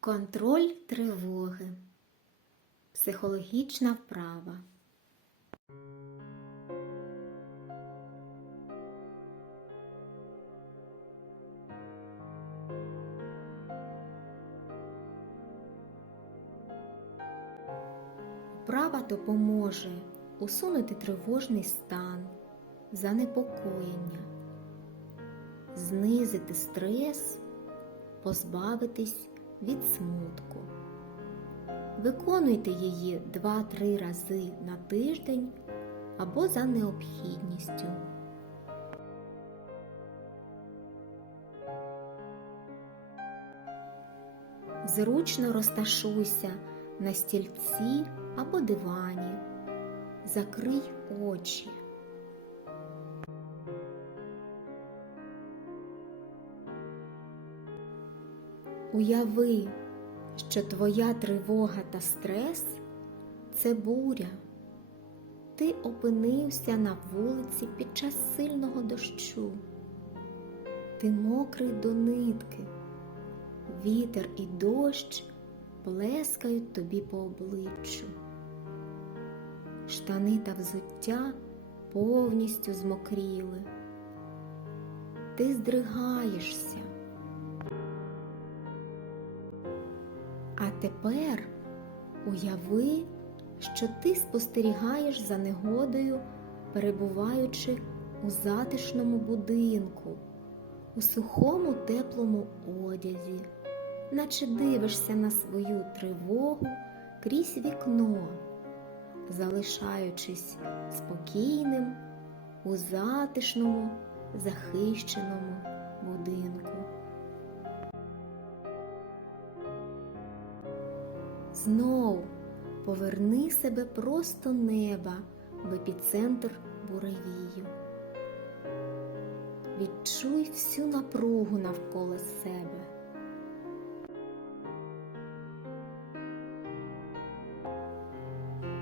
Контроль тривоги. Психологічна вправа. Вправа допоможе усунути тривожний стан, занепокоєння, знизити стрес, позбавитись від смутку. Виконуйте її 2-3 рази на тиждень або за необхідністю. Зручно розташуйся на стільці або дивані. Закрий очі. Уяви, що твоя тривога та стрес це буря. Ти опинився на вулиці під час сильного дощу. Ти мокрий до нитки. Вітер і дощ плескають тобі по обличчю. Штани та взуття повністю змокріли. Ти здригаєшся. Тепер уяви, що ти спостерігаєш за негодою, перебуваючи у затишному будинку, у сухому теплому одязі, наче дивишся на свою тривогу крізь вікно, залишаючись спокійним у затишному, захищеному Знов поверни себе просто неба в епіцентр буревію. Відчуй всю напругу навколо себе.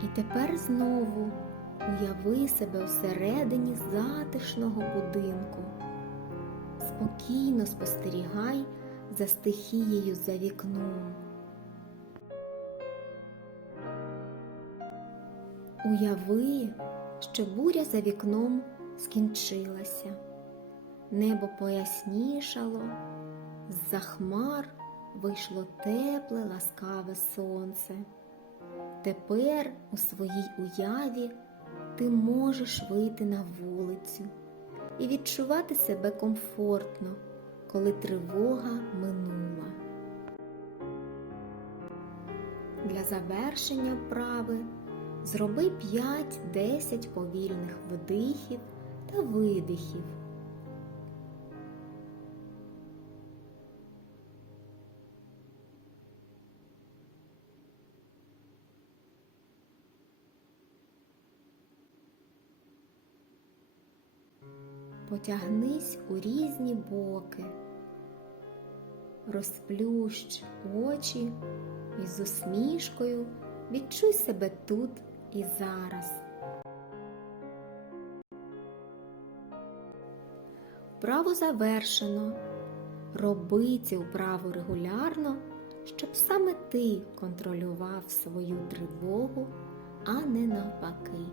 І тепер знову уяви себе всередині затишного будинку. Спокійно спостерігай за стихією за вікном. Уяви, що буря за вікном скінчилася. Небо пояснішало, з-за хмар вийшло тепле, ласкаве сонце. Тепер у своїй уяві ти можеш вийти на вулицю і відчувати себе комфортно, коли тривога минула. Для завершення вправи Зроби 5-10 повільних вдихів та видихів. Потягнись у різні боки, розплющ очі і з усмішкою відчуй себе тут і зараз. Вправу завершено. Роби цю вправу регулярно, щоб саме ти контролював свою тривогу, а не навпаки.